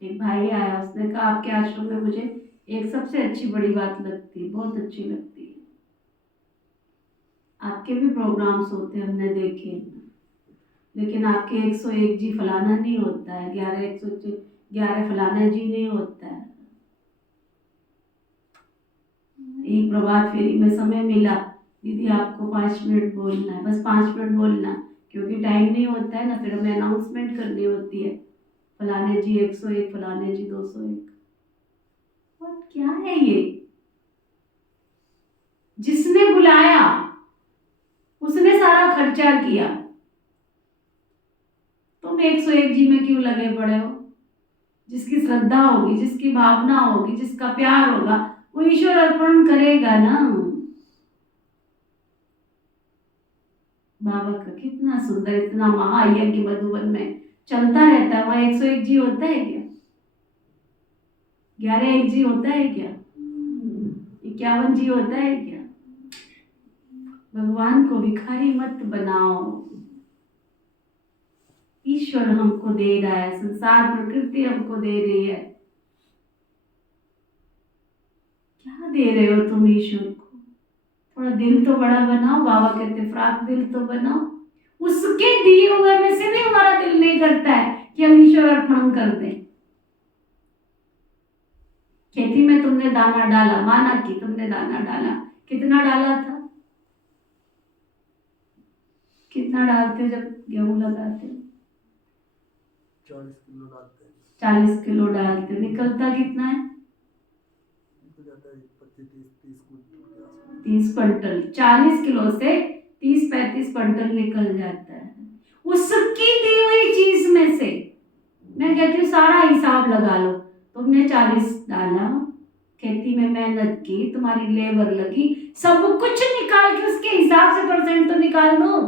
एक भाई आया, उसने कहा आपके आश्रम में मुझे एक सबसे अच्छी बड़ी बात लगती है, बहुत अच्छी लगती है, आपके भी प्रोग्राम्स होते हैं, हमने देखे, लेकिन आपके 101 जी फलाना नहीं होता है, 11 फलाना जी नहीं होता है। एक प्रभात फेरी में समय मिला, दीदी आपको 5 मिनट बोलना है, बस 5 मिनट बोलना, क्योंकि टाइम नहीं होता है ना, फिर हमें अनाउंसमेंट करनी होती है, फलाने जी 101, फलाने जी 201। और क्या है ये, जिसने बुलाया उसने सारा खर्चा किया, तुम 101 जी में क्यों लगे पड़े हो? जिसकी श्रद्धा होगी, जिसकी भावना होगी, जिसका प्यार होगा, वो ईश्वर अर्पण करेगा ना। बाबा का कितना सुंदर, इतना महायज्ञ मधुबन में चलता रहता है, वहां 101 जी होता है क्या? 11 जी होता है क्या? 51 जी होता है क्या? भगवान को भिखारी मत बनाओ। ईश्वर हमको दे रहा है, संसार प्रकृति हमको दे रही है, क्या दे रहे हो तुम ईश्वर को? थोड़ा दिल तो बड़ा बनाओ। बाबा कहते फ्राक दिल तो बनाओ। उसके दिए हुए में से भी हमारा दिल नहीं करता है कि हम ईश्वर अर्पण कर दें। खेती में तुमने दाना डाला, माना कि तुमने दाना डाला, कितना डाला था? कितना डालते हो जब गेहूं लगाते हो? 40 किलो डालते हैं। 40 किलो डालते हो, निकलता कितना है? निकल जाता है 25-30 क्विंटल के आसपास। 30 क्विंटल। 40 किलो से 30-35 क्विंटल निकल जाता है। उसकी दी हुई चीज में से मैं कहती हूँ सारा हिसाब लगा लो। तुमने 40 डाला, खेती में मेहनत की, तुम्हारी लेबर लगी, सब कुछ निकाल के उसके हिसाब से परसेंट तो निकाल दो।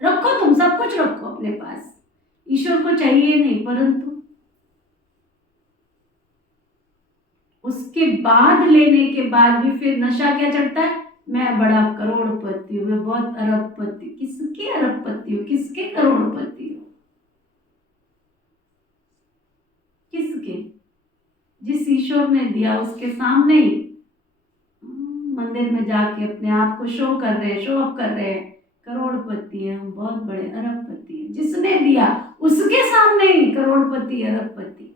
रखो, तुम सब कुछ रखो अपने पास, ईश्वर को चाहिए नहीं, परंतु उसके बाद लेने के बाद भी फिर नशा क्या चढ़ता है? मैं बड़ा करोड़पति हूँ, मैं बहुत अरबपति। किसके अरबपति हो? किसके करोड़पति हो? किसके? जिस ईश्वर ने दिया उसके सामने ही मंदिर में जाके अपने आप को शो कर रहे हैं, शो अप कर रहे हैं, करोड़पति है हम, बहुत बड़े अरबपति है। जिसने दिया उसके सामने ही करोड़पति अरबपति।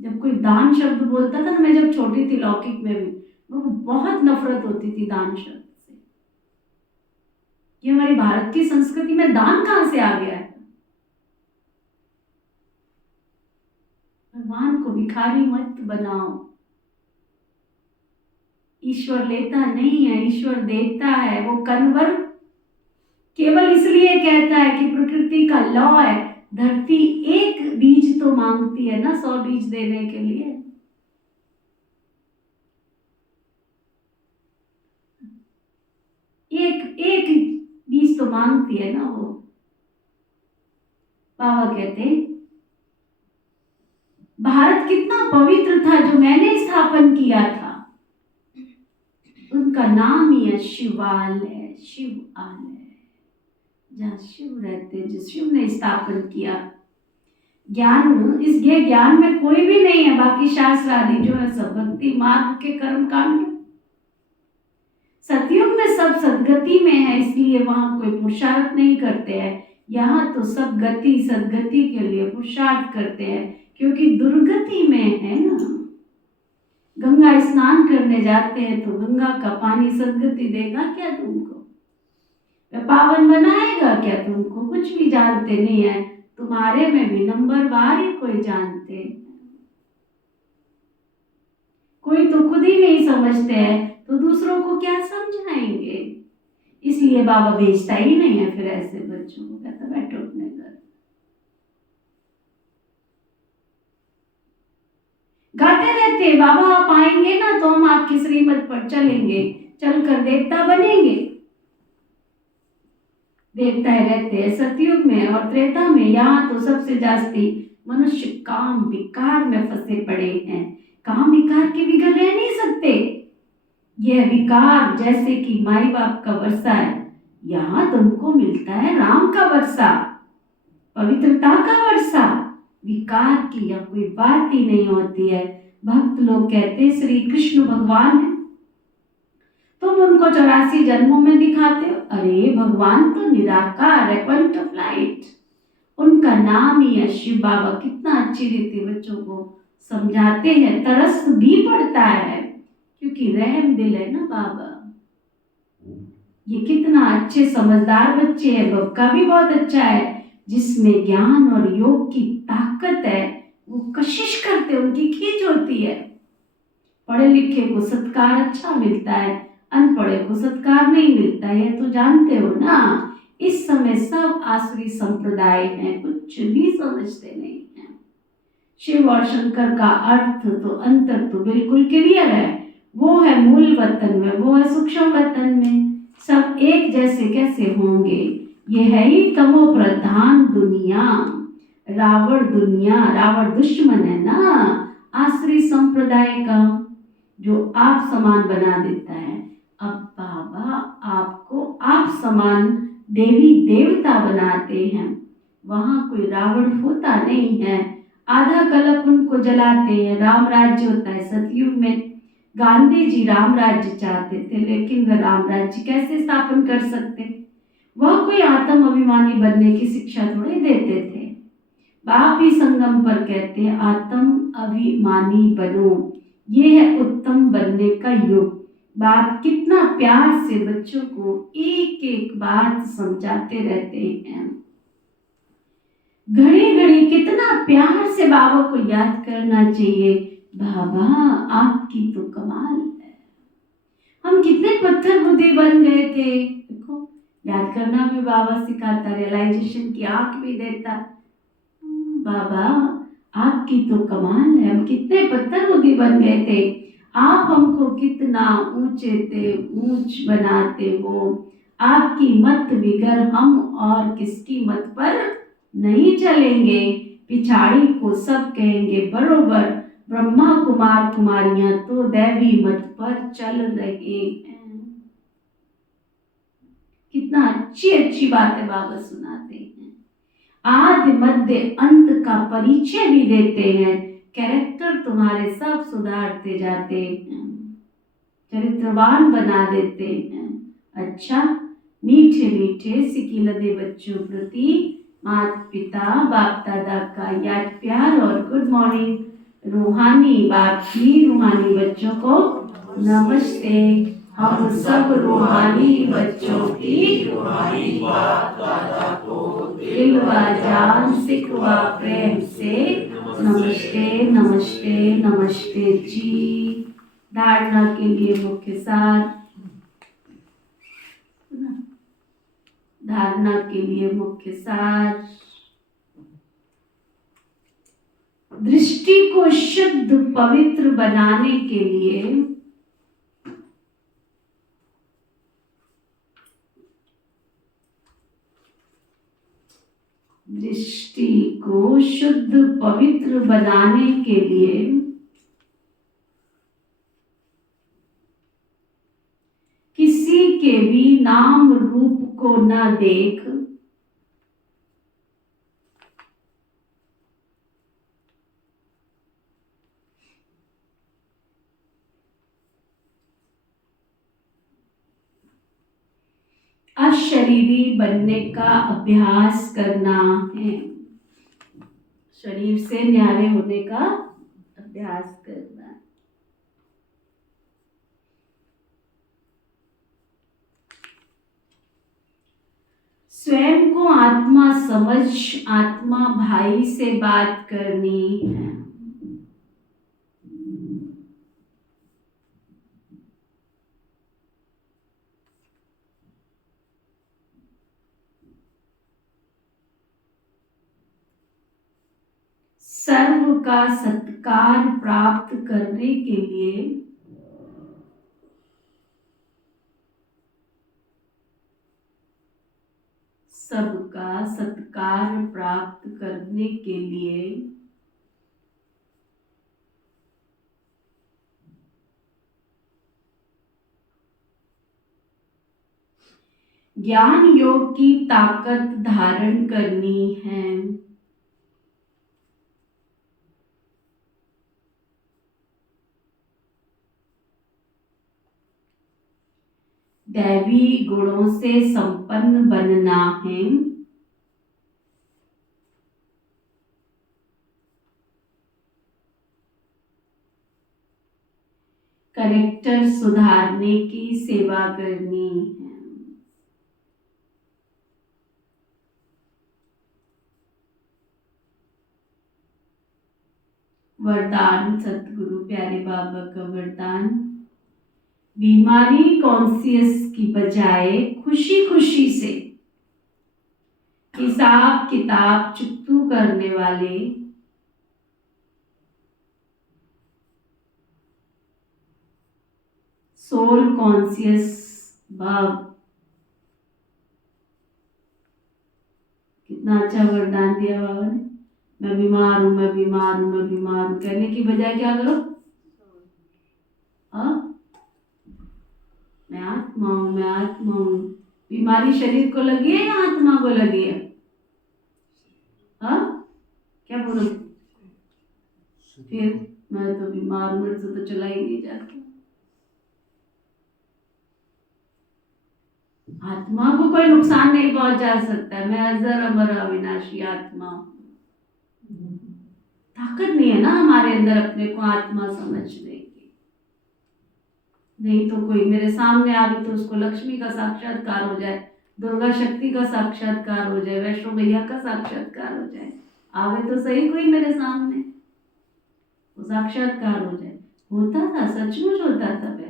जब कोई दान शब्द बोलता था ना, मैं जब छोटी थी लौकिक में भी, मुझे बहुत नफरत होती थी दान शब्द से। ये हमारी भारत की संस्कृति में दान कहां से आ गया है? भगवान को भिखारी मत बनाओ। ईश्वर लेता नहीं है, ईश्वर देता है। वो कन्वर केवल इसलिए कहता है कि प्रकृति का लॉ है, धरती एक बीज तो मांगती है ना 100 बीज देने के लिए। एक बीज तो मांगती है ना वो। बाबा कहते भारत कितना पवित्र था जो मैंने स्थापन किया था। उनका नाम ही है शिवालय, शिव आलय, जहाँ शिव रहते, जिस शिव ने स्थापन किया। ज्ञान, इस ये ज्ञान में कोई भी नहीं है, बाकी शास्त्र आदि जो है सब भक्ति मार्ग के कर्म कांड। सतयुग में सब सदगति में है, इसलिए वहां कोई पुरुषार्थ नहीं करते हैं। यहाँ तो सब गति सदगति के लिए पुरुषार्थ करते हैं, क्योंकि दुर्गति में है ना। गंगा स्नान करने जाते हैं तो गंगा का पानी सदगति देगा क्या तुमको? वह पावन बनाएगा क्या तुमको? कुछ भी जानते नहीं है। तुम्हारे में भी नंबर बार ही कोई जानते हैं। कोई तो खुद ही नहीं समझते हैं तो दूसरों को क्या समझाएंगे? इसलिए बाबा भेजता ही नहीं है फिर ऐसे बच्चों को, कहता बैठो अपने घर। गाते रहते बाबा आप आएंगे ना तो हम आपकी श्रीमत पर चलेंगे, चलकर देवता बनेंगे। देवता रहते हैं सतयुग में और त्रेता में। यहाँ तो सबसे जास्ती मनुष्य काम विकार में फंसे पड़े हैं। काम विकार के बिगड़ रह नहीं सकते। यह विकार जैसे कि माई बाप का वर्षा है, यहाँ तुमको मिलता है राम का वर्षा, पवित्रता का वर्षा। विकार की या कोई बात ही नहीं होती है। भक्त लोग कहते हैं श्री कृष्ण भगवान है, तुम उनको 84 जन्मों में दिखाते हो। अरे भगवान तो निराकार है, पॉइंट ऑफ लाइट। उनका नाम ही है शिव बाबा। कितना अच्छी रीति बच्चों को समझाते हैं, तरस भी पड़ता है क्योंकि रहम दिल है ना बाबा। ये कितना अच्छे समझदार बच्चे हैं। बक्का भी बहुत अच्छा है, जिसमें ज्ञान और योग की ताकत है। वो कशिश करते, उनकी खींच होती है। पढ़े लिखे को सत्कार अच्छा मिलता है, अनपढ़े को सत्कार नहीं मिलता है, तो जानते हो ना। इस समय सब आसुरी संप्रदाय हैं, कुछ भी समझते नहीं हैं। शिव और शंकर का अर्थ तो अंतर तो बिल्कुल क्लियर है। वो है मूल वतन में, वो है सूक्ष्म वतन में। सब एक जैसे कैसे होंगे? ये है ही तमो प्रधान दुनिया। रावण दुनिया, रावण दुश्मन है ना आसुरी संप्रदाय का, जो आप समान बना देता है। अब बाबा आपको आप समान देवी देवता बनाते हैं। वहां कोई रावण होता नहीं है। आधा कलप उनको जलाते हैं। राम राज्य होता है सतयुग में। गांधी जी राम राज्य चाहते थे, लेकिन वह राम राज्य कैसे स्थापन कर सकते? वह कोई आत्म अभिमानी बनने की शिक्षा थोड़ी देते थे। बाप ही संगम पर कहते हैं आत्म अभिमानी बनो, ये है उत्तम बनने का युग। बाप कितना प्यार से बच्चों को एक एक बात समझाते रहते हैं। घड़ी घड़ी कितना प्यार से बाबा को याद करना चाहिए। बाबा आपकी तो कमाल है। हम कितने पत्थर बुद्धि बन गए थे। देखो याद करना भी बाबा सिखाता, रियलाइजेशन की आंख भी देता। बाबा आपकी तो कमाल है। हम कितने पत्थर बुद्धि बन गए थे, आप हमको कितना ऊंचे थे ऊंच बनाते हो। आपकी मत बिगर हम और किसकी मत पर नहीं चलेंगे। पिछाड़ी को सब कहेंगे बरोबर, ब्रह्मा कुमार कुमारियां तो दैवी मत पर चल रहे हैं। कितना अच्छी अच्छी बातें बाबा सुनाते हैं। आदि मध्य अंत का परिचय भी देते हैं। कैरेक्टर तुम्हारे सब सुधारते जाते हैं, चरित्रवान बना देते हैं। अच्छा मीठे मीठे सिकिलदे बच्चों प्रति माता पिता बाप दादा का याद प्यार और गुड मॉर्निंग। रूहानी बाप की रूहानी बच्चों को नमस्ते। हम सब रूहानी बच्चों की रूहानी बाप दादा को दिल व जान सिख व प्रेम से नमस्ते नमस्ते नमस्ते जी। धारणा के लिए मुख्य सार, धारणा के लिए मुख्य सार। दृष्टि को शुद्ध पवित्र बनाने के लिए दृष्टि को शुद्ध पवित्र बनाने के लिए किसी के भी नाम रूप को न देख, अशरीरी बनने का अभ्यास करना है। शरीर से न्यारे होने का अभ्यास करना है। स्वयं को आत्मा समझ आत्मा भाई से बात करनी है। सर्व का सत्कार प्राप्त करने के लिए सबका सत्कार प्राप्त करने के लिए ज्ञान योग की ताकत धारण करनी है। दैवी गुणों से संपन्न बनना है। कैरेक्टर सुधारने की सेवा करनी है। वरदान सतगुरु प्यारे बाबा का वरदान, बीमारी कॉन्शियस की बजाय खुशी खुशी से हिसाब किताब चुकतू करने वाले सोल कॉन्शियस भाव। कितना अच्छा वरदान दिया बाबा ने। मैं बीमार हूं, मैं बीमार हूं, मैं बीमार हूं कहने की बजाय क्या करो, मैं आत्मा हूं, मैं आत्मा हूं। बीमारी शरीर को लगी है या आत्मा को लगी है? क्या बोलो? फिर मैं तो बीमार हूं, मेरे से तो चला ही नहीं जाता। आत्मा को कोई नुकसान नहीं पहुंचा सकता। मैं अजर अमर अविनाशी आत्मा हूं। ताकत नहीं है ना हमारे अंदर अपने को आत्मा समझने की। नहीं तो कोई मेरे सामने आवे तो उसको लक्ष्मी का साक्षात्कार हो जाए, दुर्गा शक्ति का साक्षात्कार हो जाए, वैष्णो मैया का साक्षात्कार हो जाए। आवे तो सही कोई मेरे सामने, वो साक्षात्कार हो जाए। होता था, सचमुच होता था पहले।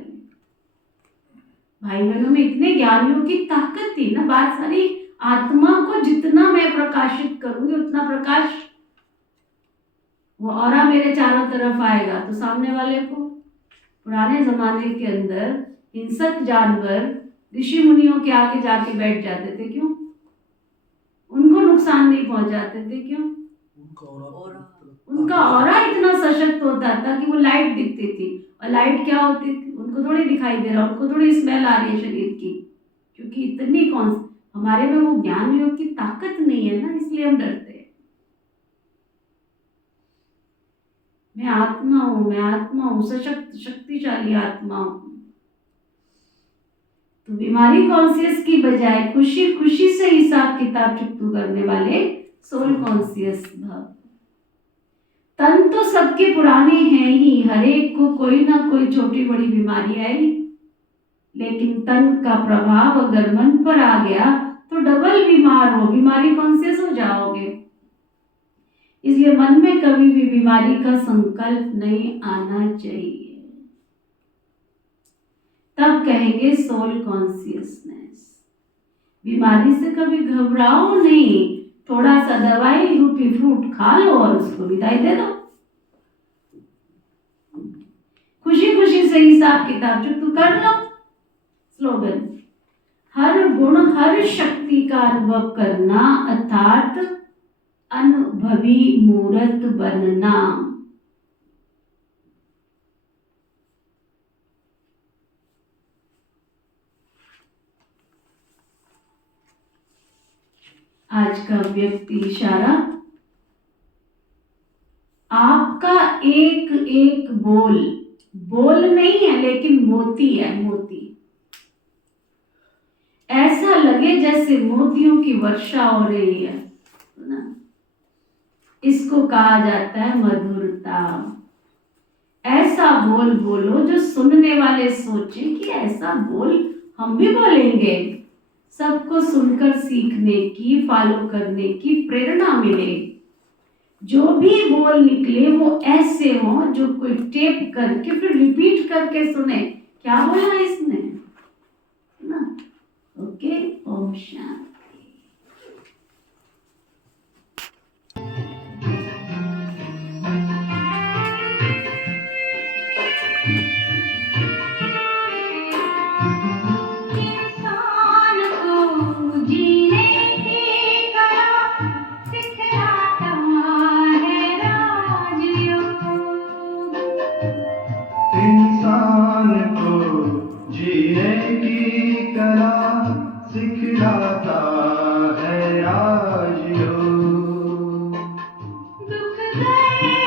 भाई बहनों में इतने ज्ञानियों की ताकत थी ना। बात सारी आत्मा को जितना मैं प्रकाशित करूंगी उतना प्रकाश वो औरा मेरे चारों तरफ आएगा। तो सामने वाले को, पुराने जमाने के अंदर हिंसक जानवर ऋषि मुनियों के आगे जाके बैठ जाते थे। क्यों? उनको नुकसान नहीं पहुंचाते थे। क्यों? उनका ऑरा इतना सशक्त होता था कि वो लाइट दिखती थी। और लाइट क्या होती थी? उनको थोड़ी दिखाई दे रहा, उनको थोड़ी स्मेल आ रही है शरीर की, क्योंकि इतनी हमारे में वो ज्ञान योग की ताकत नहीं है ना, इसलिए हम डरते हैं। मैं आत्मा हूं, मैं आत्मा हूं, सशक्त शक्तिशाली आत्मा हूं। तो बीमारी कॉन्शियस की बजाय खुशी खुशी से हिसाब किताब चुकतू करने वाले सोल कॉन्शियस भाव। तन तो सबके पुराने हैं ही, हर एक को कोई ना कोई छोटी बड़ी बीमारी आई, लेकिन तन का प्रभाव अगर मन पर आ गया तो डबल बीमार हो, बीमारी कॉन्शियस हो जाओगे। इसलिए मन में कभी भी बीमारी का संकल्प नहीं आना चाहिए। तब कहेंगे सोल कॉन्शियसनेस। बीमारी से कभी घबराओ नहीं, थोड़ा सा दवाई रूपी फ्रूट खा लो और उसको विदाई दे दो। खुशी खुशी से हिसाब किताब चुकतू कर लो। स्लोगन, हर गुण हर शक्ति का अनुभव करना अर्थात अनुभवी मूर्त बनना। आज का व्यक्ति इशारा, आपका एक एक बोल बोल नहीं है लेकिन मोती है, मोती। ऐसा लगे से मोतियों की वर्षा हो रही है ना। इसको कहा जाता है मधुरता। ऐसा बोल बोलो जो सुनने वाले सोचे कि ऐसा बोल हम भी बोलेंगे, सबको सुनकर सीखने की, फॉलो करने की प्रेरणा मिले। जो भी बोल निकले वो ऐसे हो जो कोई टेप करके फिर रिपीट करके सुने, क्या बोला इसने ना। ओके, ओम शांति। इंसान को जीने की कला सिखलाता है राजयोग। इंसान को जीने की कला सिखलाता है राजयोग। दुख गए